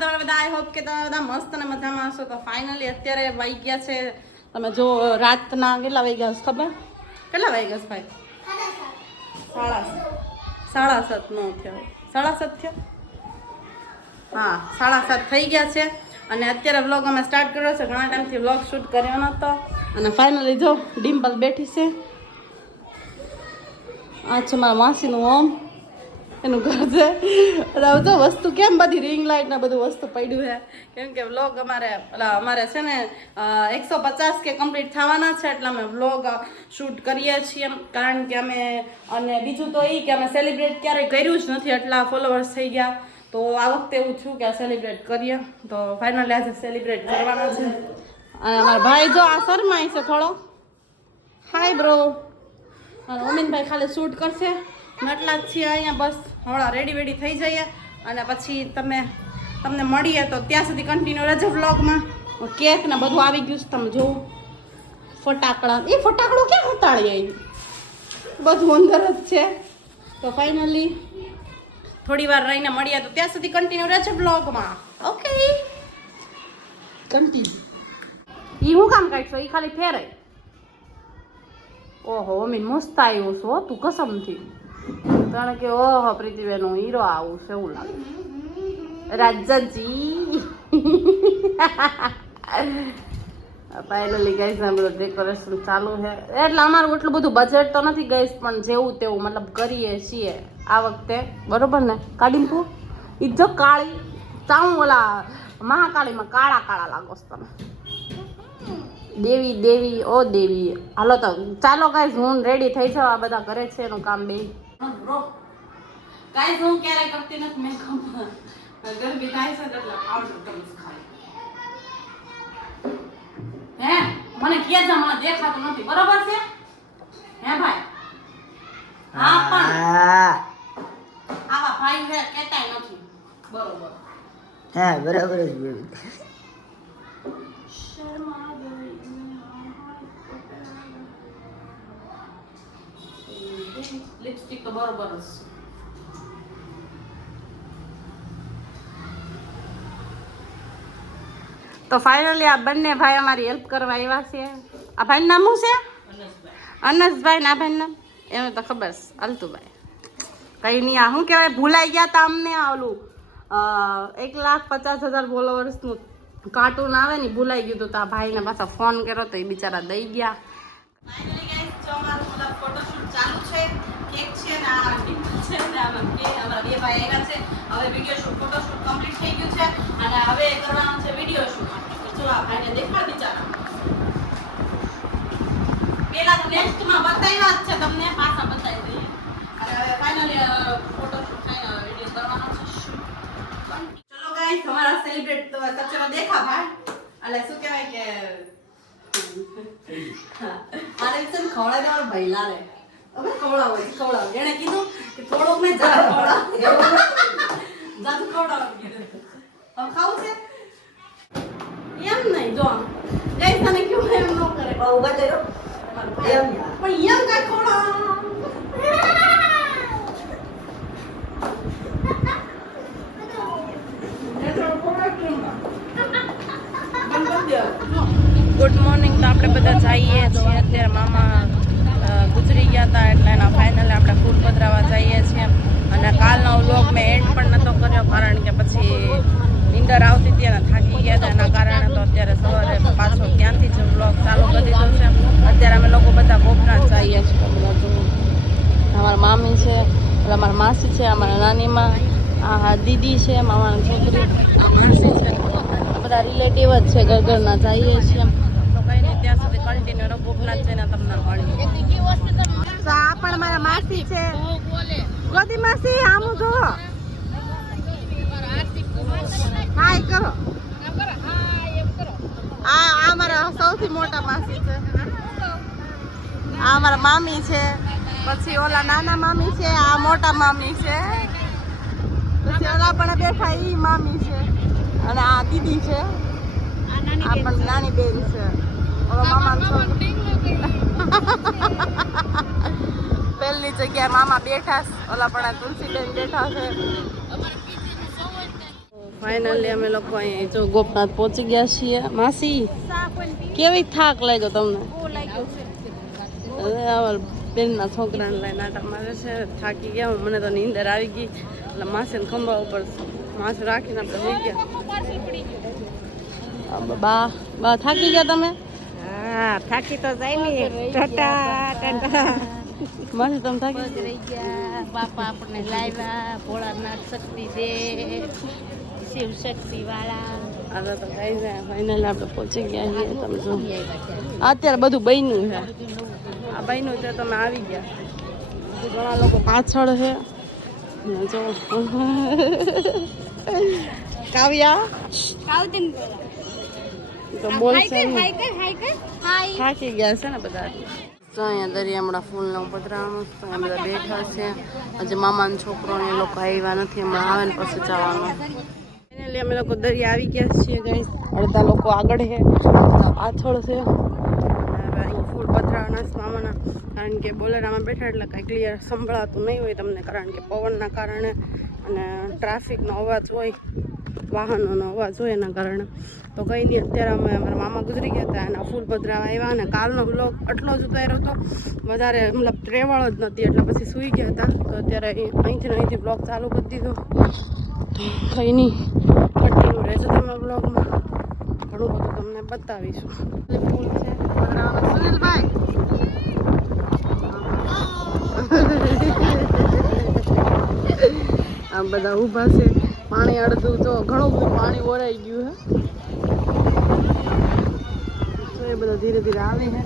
તમે બધા? I hope કે તમે બધા મસ્ત અને મજામાં હશો. તો ફાઇનલી અત્યારે વાગી ગયા છે, તમે જો રાતના કેટલા વાગ્યા હશે ખબર? કેટલા વાગ્યા છે ભાઈ? 7:30 નો થયો, 7:30 થયો. હા 7:30 થઈ ગયા છે અને અત્યારે વ્લોગ અમે સ્ટાર્ટ કર્યો છે. ઘણા ટાઈમથી વ્લોગ શૂટ કર્યો નહોતો અને ફાઇનલી જો ડિમ્પલ બેઠી છે. આ છે મારા માસીનું હોમ, એનું ઘર છે. જો વસ્તુ કેમ બધી રિંગ લાઇટ ને બધું વસ્તુ પડ્યું છે, કેમ કે વ્લોગ અમારે છે ને 150 કે કમ્પ્લીટ થવાના છે, એટલે અમે વ્લોગ શૂટ કરીએ છીએ. કારણ કે અમે અને બીજું તો એ કે અમે સેલિબ્રેટ ક્યારેય કર્યું જ નથી, એટલા ફોલોવર્સ થઈ ગયા. તો આ વખતે એવું થયું કે આ સેલિબ્રેટ કરીએ, તો ફાઇનલી આજે સેલિબ્રેટ કરવાના છે. અને અમારા ભાઈ જો આ શરમાય છે થોડો. Hi bro. અને ઉમીનભાઈ ખાલી શૂટ કરશે, એટલા જ છીએ અહીંયા. બસ હમણાં રેડી થઈ જઈએ અને પછી તમને મળીએ. તો ત્યાં સુધી કન્ટિન્યુ રહેજો વ્લોગમાં. કેક ને બધું આવી ગયું છે, તમે જોવો. ફટાકડા, એ ફટાકડો ક્યાં ઉતાળીએ? બધું અંદર જ છે. તો ફાઇનલી થોડી વાર રહીને મળીએ. તો ત્યાં સુધી કન્ટિન્યુ રહેજો વ્લોગમાં. Okay, continue. એ હું કામ કાઢશો? એ ખાલી ફેરાય. ઓહો મમ્મી મસ્ત આવ્યું છો તું કસમથી. તને કે ઓહો પ્રીતિબેનનો હીરો આવું છે એવું લાગે. રાજાજી ફાઇનલી ગાઈસ આ બધું ડેકોરેશન ચાલુ છે. એટલે અમારું એટલું બધું બજેટ તો નથી ગાઈસ, પણ જેવું તેવું મતલબ કરીએ છીએ આ વખતે, બરોબર ને? કાઢીને ઈ જો કાળી ચાઉં ઓલા મહાકાળીમાં કાળા લાગો છો તમે. દેવી ઓ દેવી. હાલો તો ચાલો ગાઈસ, હું રેડી થઈ જાઉં. આ બધા કરે છે એનું કામ બે. ગાઈસ હું ક્યારે કરતી નથી મેકઅપ, ગરમી થાય છે એટલે પાવડર કરું ખાલી. હે મને કે જા, મને દેખાતું નથી, બરોબર છે? હે ભાઈ? હા પણ આવા ભાઈ હે કેતાય નથી, બરોબર? હા બરાબર જ બોલ. શર્મા ગઈ લિપસ્ટિક તો બરોબર જ. તો ફાઇનલી આ બંને ભાઈ અમારી હેલ્પ કરવા આવ્યા છે. આ ભાઈનું નામ શું છે? અનસભાઈ. ના ભાઈનું નામ એને તો ખબર છે, અલતુભાઈ. કઈ નહીં, આ શું કહેવાય, ભૂલાઈ ગયા તા અમને. ઓલું 1,50,000 ફોલોવર્સનું કાર્ટૂન આવે ને, ભૂલાઈ ગયું હતું. તો આ ભાઈને પાછા ફોન કર્યો તો એ બિચારા દઈ ગયા. ફાઇનલી ગાઈસ જો અમારું મતલબ ફોટોશૂટ ચાલુ છે. કેક છે ને આ ડિમ્પલ છે ને આમાં કે અમારા બે ભાઈ આવ્યા છે. હવે વિડિયો શૂટ ફોટોશૂટ કમ્પ્લીટ થઈ ગયું છે અને હવે કરવાનું છે વિડિયો શૂટ. જો આ ભાઈને દેખાડ બિચારા. પેલા તો નેક્સ્ટમાં બતાવ્યા જ છે તમને, પાછા બતાવી દઈએ. અને હવે ફાઇનલી ફોટોશૂટ થઈને વિડિયો કરવાનો છે. ચલો ગાઈસ, અમારા સેલિબ્રેટ તો કચરો દેખા ભાઈ. એટલે શું કહેવાય કે આને વિશે ખવડાવી દે મારો ભૈલા રે. હવે ખવડાવ એને કીધું કે થોડોક મેં જાદુ ખવડાવ. જાદુ ખવડાવ કીધું. હવે ખાવું છે એમ નહીં. જો ગાઈસ તને કેવું એમ ન કરે. ઉભા થયો એમ પણ એમ કઈ ખવડાવ. Good morning. તો આપણે બધા જઈએ છીએ અત્યારે. મામા ગુજરી ગયા હતા એટલે એના ફાઇનલી આપણે ફૂલ પધરાવા જઈએ છીએ. અને કાલનો વ્લોગ મેં એન્ડ પણ નહોતો કર્યો, કારણ કે પછી નીંદર આવતી હતી અને થાકી ગયા હતા એના કારણે. તો અત્યારે સવારે પાછો ત્યાંથી જ વ્લોગ ચાલુ કરી દીધો છે. અત્યારે અમે લોકો બધા ગોપનાથ જઈએ છીએ. અમારા મામી છે, અમારા માસી છે, અમારા નાનીમાં, આ દીદી છે, મામાની છોકરી, આ માસી છે. બધા રિલેટિવ જ છે, ઘરના જઈએ છીએ. તો કઈ નહીં, ત્યાં સુધી કન્ટિન્યુ રહો. ગોપનાથ જઈને તમને મળી. આ પણ મારા માસી છે. ગોદી માસી આમું જો હાય કરો. આ મારા સૌથી મોટા માસી છે. આ મારા મામી છે. પછી ઓલા નાના મામી છે, આ મોટા મામી છે. પછી ઓલા પણ બેઠા ઈ મામી છે. અને આ દીદી છે, આ પણ નાની બેન છે. ઓલો મામાનો છોકરો. પહેલી જગ્યાએ મામા બેઠા, ઓલા પણ તુલસીબેન બેઠા છે. ફાઇનલી અમે લોકો અહીં જો ગોપનાથ પહોંચી ગયા છીએ. માસી કેવી થાક લાગ્યો તમને? અમારા બેનના છોકરાને લઈને આટા મારે છે. થાકી ગયા મને તો નીંદર આવી ગઈ એટલે માસીને ખંભા ઉપર માસી રાખીને આપણે જઈ ગયા. બા થાકી ગયા તમે? હા થાકી તો જાય ને ટાટા માસી તમે થાકી રહી ગયા. બાપા આપણને લાવ્યા ભોળાનાથ શક્તિ દે શિવ શક્તિ વાળા. આ તો કઈ જાય ફાઇનલ આપણે પહોંચી ગયા છીએ. તમે જો અત્યારે બધું બન્યું છે. આ બન્યું છે તમે આવી ગયા. ઘણા લોકો પાછળ છે જો કાવ્યા તો બોલશે થાકી ગયા છે ને બધા. તો અહીંયા દરિયામડા ફૂલને પધરાવાનું તો અહીંયા બધા બેઠા છે. હજી મામાનો છોકરો ને એ લોકો આવ્યા નથી. હમણાં આવે ને પછી જવાનું. ફાઇનલી અમે લોકો દરિયા આવી ગયા છીએ ગાઈસ. અડધા લોકો આગળ છે, પાછળ છે. ફૂલ પધરાવાના છે મામાના. કારણ કે બોલેરામાં બેઠા એટલે કાંઈ ક્લિયર સંભળાતું નહીં હોય તમને, કારણ કે પવનના કારણે અને ટ્રાફિકનો અવાજ હોય, વાહનોનો અવાજ હોય એના કારણે. તો કંઈ નહીં, અત્યારે અમે અમારા મામા ગુજરી ગયા હતા એના ફૂલ પધરાવા આવ્યા. અને કાલનો બ્લોગ આટલો જ ઉતાર્યો હતો, વધારે મતલબ ટ્રેવલ જ નથી એટલે પછી સૂઈ ગયા હતા. તો અત્યારે અહીંથી બ્લોગ ચાલુ કરી દીધો. કંઈ નહીં, કન્ટિન્યુ રહેશે તમે બ્લોગમાં, ઘણું બધું તમને બતાવીશું. ફૂલ છે પધરાવાના. સુનિલભાઈ આ બધા ઊભા છે. પાણી અડધું જો ઘણું બધું પાણી ઓરાઈ ગયું છે. એ બધા ધીરે ધીરે આવે છે.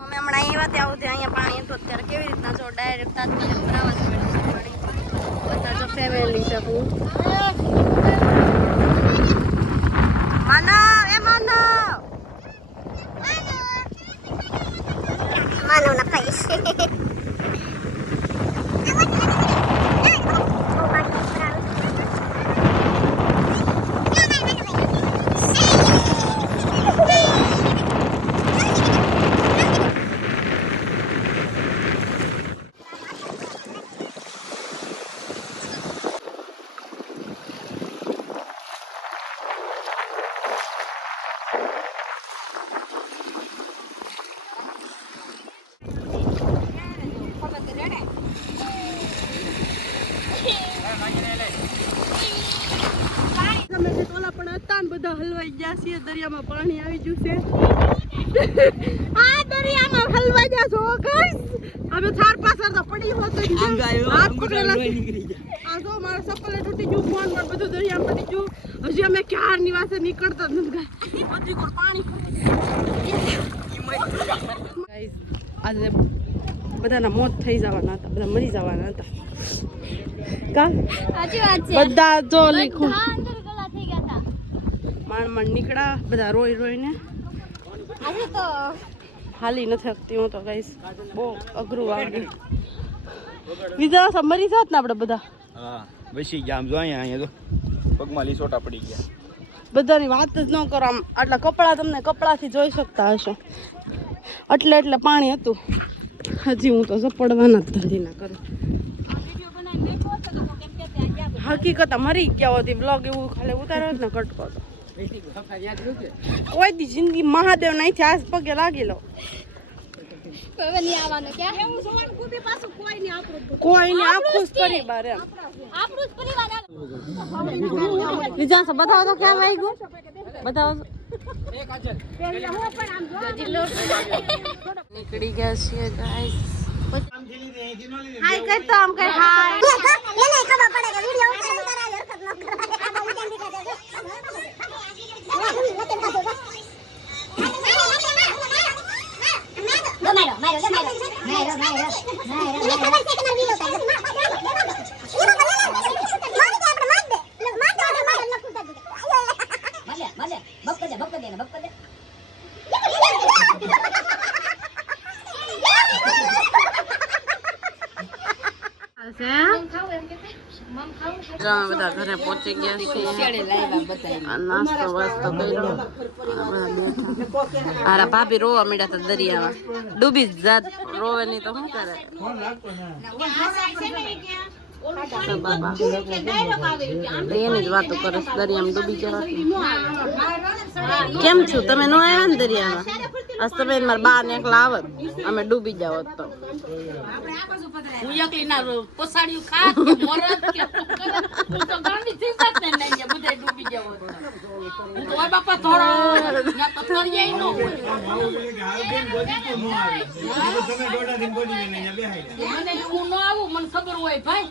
અમે હમણાં આવ્યા ત્યાં સુધી અહીંયા પાણી હતું. અત્યારે કેવી રીતના જો ડાયરેક્ટ તાત્કાલિક ભરાવા જ પડે છે પાણી. બધા જો ફેમિલી છે હું માનવ ના ખાઈશ. બધા હલવાઈ ગયા છીએ. દરિયામાં પાણી આવી ગયું છે. આ દરિયામાં હલવાઈ ગયા છો ગાઈસ. અમે થાર પાછળ તો પડી હોત હાથ પકડેલા છે. આ જો મારા ચપ્પલે તૂટી ગયું, ફોન પર બધું દરિયામાં પડી ગયું. હજી અમે ક્યાર નિવાસે નીકળતા જ નથી બધી કોર પાણી. ગાઈસ આજે બધાના મોત થઈ જવાના હતા, બધા મરી જવાના હતા. કા સાચી વાત છે. બધા જો લીખું માંડ નીકળ્યા, બધા રોઈને આજે તો હાલી નથી શકતી હું તો ગાઈસ. બહુ અઘરું આવે. બીજા મરી જાત ને આપણે બધા. હા બેસી ગયા. આમ જો અહીંયા તો પગમાં લીસોટા પડી ગયા. બધાની વાત જ ન કરો. આમ આટલા કપડાં તમને કપડાથી જોઈ શકતા હશો. એટલે પાણી હતું. હજી હું તો ઝપડવાના જ ધંધી ના કરું. હકીકત મરી ગયા હોતી. બ્લોગ એવું ખાલી ઉતાર્યો જ ને કટકો તો. કોઈ દી જિંદગી મહાદેવ નહીં આસ પગે લાગી લો. કોઈ નહીં આખું જ પરિવાર એમ. બીજા સે બતાવો તો ક્યાં વાગ્યું? બતાવો. નીકળી ગયા છીએ ગાઈસ. હાય કરતો આમ કઈ હાય. એને ખબર પડે કે વિડિયો ઉતારાય હરકત ન કરાય. બધા ઘરે પહોંચી ગયા છીએ. નાસ્તો વાસ્તો કર્યો. હારા ભાભી રોવા મળ્યા હતા દરિયામાં. ડૂબી જ જાત રોવે નહીં તો શું કરે. બાબા એની જ વાતો કરે છે, દરિયામાં ડૂબી જવા. કેમ છું તમે નો આવ્યા ને દરિયામાં? આજ તમે મારા બા ને એકલા આવત, અમે ડૂબી જાવત તો. હું એકલી ના પોસાડ્યું ખાત કે મોરત કે હું તો ગાંડી થઈ જાત ને નહીં કે બધે ડૂબી જાવ હું તો ઓય બાપા થોડો ના તો તરિયાય નો હોય મને હું નો આવું મને ખબર હોય ભાઈ.